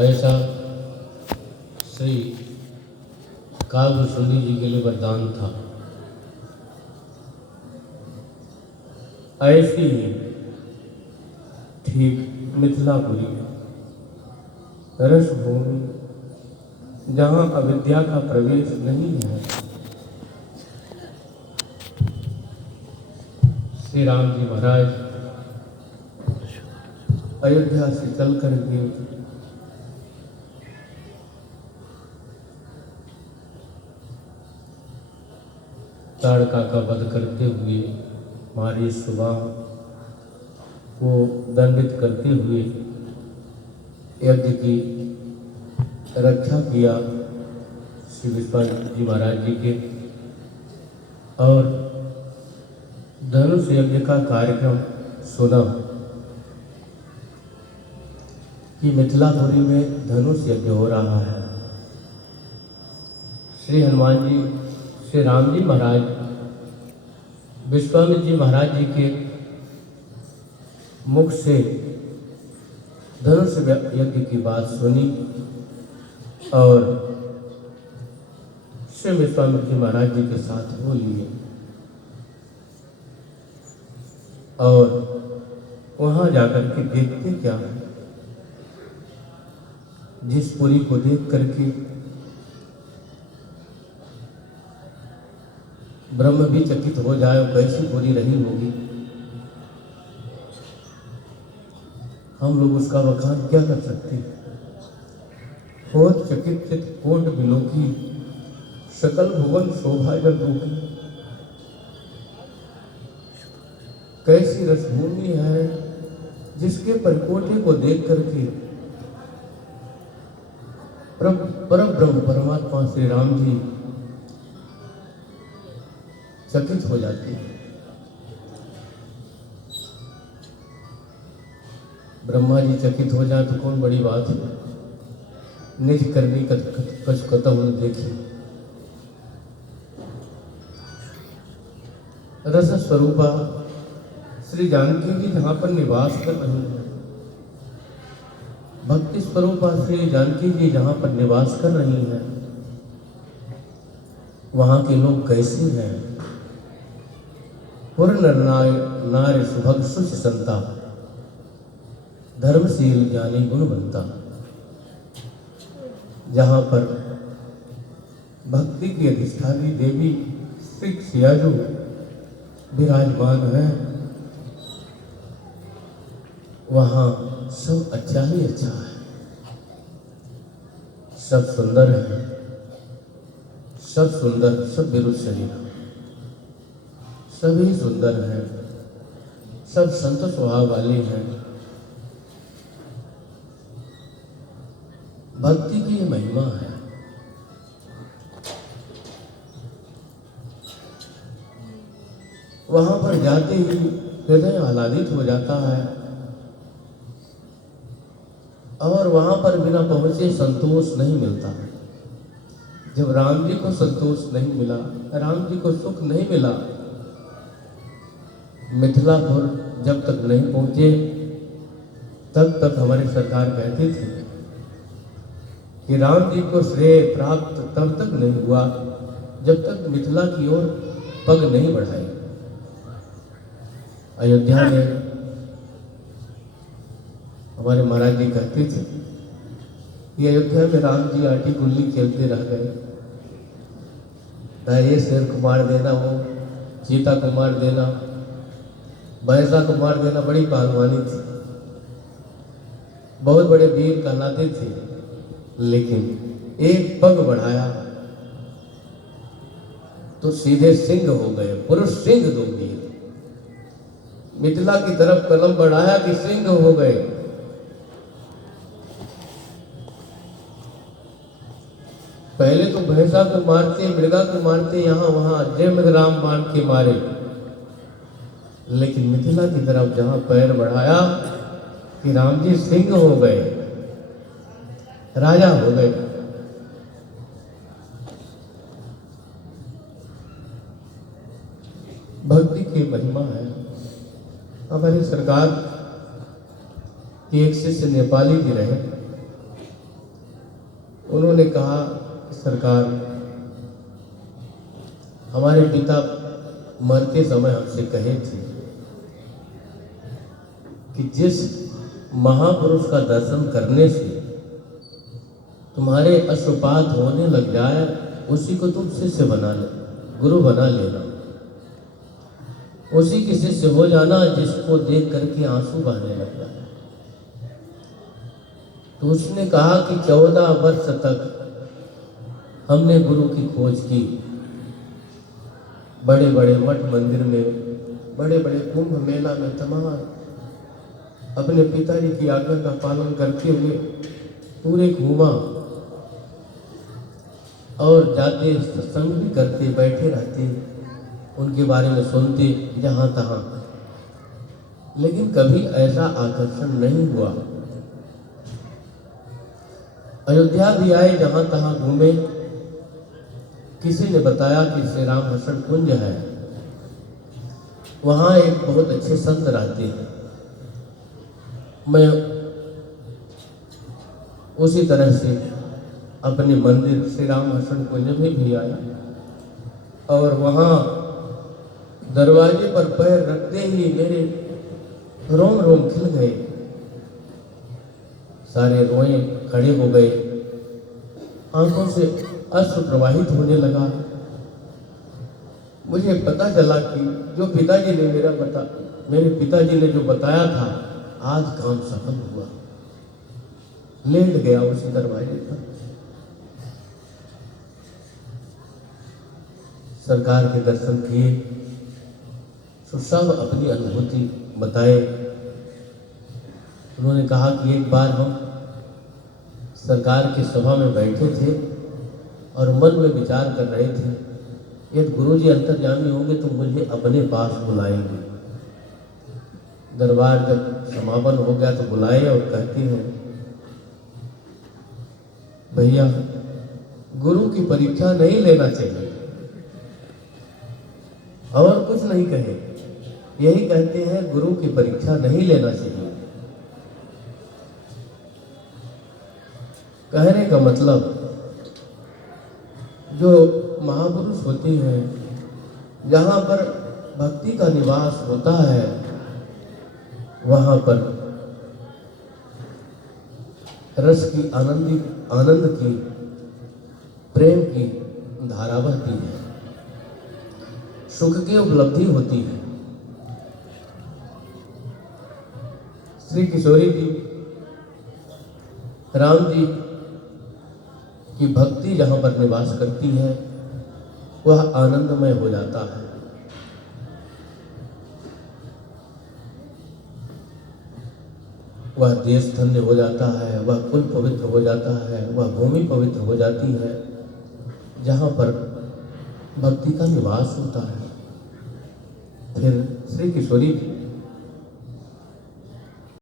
ऐसा श्री काव्यसुंदी जी के लिए वरदान था। ऐसी ही ठीक मिथिलापुरी रसभूमि जहाँ अविद्या का प्रवेश नहीं है, श्री राम जी महाराज अयोध्या से चल करके ताड़का का वध करते हुए हमारी सुबह को दंडित करते हुए यज्ञ की रक्षा किया श्री विश्वामित्र जी महाराज जी के, और धनुष यज्ञ का कार्यक्रम सुना कि मिथिलापुरी में धनुष यज्ञ हो रहा है। श्री हनुमान जी, श्री राम जी महाराज विश्वामित्र जी महाराज जी के मुख से धनुष यज्ञ की बात सुनी और श्री विश्वामित्र जी महाराज जी के साथ हो लिए, और वहां जाकर के देखते क्या है, जिस पुरी को देख करके ब्रह्म भी चकित हो जाए, कैसी पुरी रही होगी। हम लोग उसका बखान क्या कर सकते हैं। बहुत चकित चित कोट बिलोकी, सकल भुवन शोभा जगोकी। कैसी रसभूमि है जिसके परकोटे को देख करके परम ब्रह्म परमात्मा श्री राम जी चकित हो जाते हैं। ब्रह्मा जी चकित हो जाए तो कौन बड़ी बात है। निज करनी कछ कतहु देखी, रस स्वरूपा श्री जानकी जी जहाँ पर निवास कर रही है, भक्ति स्वरूपा श्री जानकी जी जहाँ पर निवास कर रही है, वहाँ के लोग कैसे हैं। पूर्ण नारी सुभग सुच संता, धर्मशील ज्ञानी गुणवंता। जहाँ पर भक्ति की अधिष्ठानी देवी श्री सियाजू विराजमान है, वहाँ सब अच्छा ही अच्छा है, सब सुंदर है, सब सुंदर, सब विरुद्ध शरीर, सभी सुंदर हैं, सब संत स्वभाव वाले हैं। भक्ति की महिमा है। वहां पर जाते ही हृदय आह्लादित हो जाता है, और वहां पर बिना पहुंचे संतोष नहीं मिलता। जब राम जी को संतोष नहीं मिला, राम जी को सुख नहीं मिला, मिथिलापुर जब तक नहीं पहुंचे तब तक हमारी सरकार कहती थी कि राम जी को श्रेय प्राप्त तब तक नहीं हुआ जब तक मिथिला की ओर पग नहीं बढ़ाए। अयोध्या में हमारे महाराज जी कहते थे कि अयोध्या में राम जी आटी गुल्ली खेलते रह गए, न ये शेर को मार देना, वो चीता को मार देना, भैंसा को मार देना, बड़ी पहलवानी थी, बहुत बड़े वीर कहलाते थे। लेकिन एक पग बढ़ाया तो सीधे सिंह हो गए, पुरुष सिंह दो वीर। मिथिला की तरफ कदम बढ़ाया कि सिंह हो गए। पहले तो भैंसा को मारते, मृगा को मारते, यहाँ वहां जय मृग राम बाण के मारे, लेकिन मिथिला की तरफ जहां पैर बढ़ाया कि राम जी सिंह हो गए, राजा हो गए। भक्ति की महिमा है। हमारी सरकार के एक शिष्य नेपाली भी रहे, उन्होंने कहा, सरकार, हमारे पिता मरते समय हमसे कहे थे कि जिस महापुरुष का दर्शन करने से तुम्हारे अश्रुपात होने लग जाए, उसी को तुम शिष्य बना ले, गुरु बना लेना। उसी के शिष्य हो जाना जिसको देख करके आंसू बहने लग जाए। तो उसने कहा कि 14 वर्ष तक हमने गुरु की खोज की, बड़े बड़े मठ मंदिर में, बड़े बड़े कुंभ मेला में तमाम अपने पिताजी की आज्ञा का पालन करते हुए पूरे घूमा और जाते सत्संग भी करते, बैठे रहते, उनके बारे में सुनते जहाँ तहाँ, लेकिन कभी ऐसा आकर्षण नहीं हुआ। अयोध्या भी आए, जहाँ तहाँ घूमे, किसी ने बताया कि श्री राम हर्षण कुंज है, वहाँ एक बहुत अच्छे संत रहते हैं। मैं उसी तरह से अपने मंदिर श्री राम हर्षण कुंज में भी आया और वहाँ दरवाजे पर पैर रखते ही मेरे रोम रोम खिल गए, सारे रोए खड़े हो गए, आंखों से अश्रु प्रवाहित होने लगा। मुझे पता चला कि जो पिताजी ने मेरे पिताजी ने जो बताया था, आज काम सफल हुआ। लेट गया उसी दरवाजे पर। सरकार के दर्शन किए तो सब अपनी अनुभूति बताए। उन्होंने कहा कि एक बार हम सरकार की सभा में बैठे थे और मन में विचार कर रहे थे, यदि गुरुजी अंतर्यामी होंगे तो मुझे अपने पास बुलाएंगे। दरबार जब समापन हो गया तो बुलाए और कहते हैं, भैया गुरु की परीक्षा नहीं लेना चाहिए। और कुछ नहीं कहे, यही कहते हैं गुरु की परीक्षा नहीं लेना चाहिए। कहने का मतलब, जो महापुरुष होते हैं, जहाँ पर भक्ति का निवास होता है, वहाँ पर रस की आनंद की, प्रेम की धारा बहती है, सुख की उपलब्धि होती है। श्री किशोरी जी, राम जी की भक्ति जहाँ पर निवास करती है, वह आनंदमय हो जाता है। वह देश धन्य हो जाता है, वह कुल पवित्र हो जाता है, वह भूमि पवित्र हो जाती है, जहाँ पर भक्ति का निवास होता है। फिर श्री किशोरी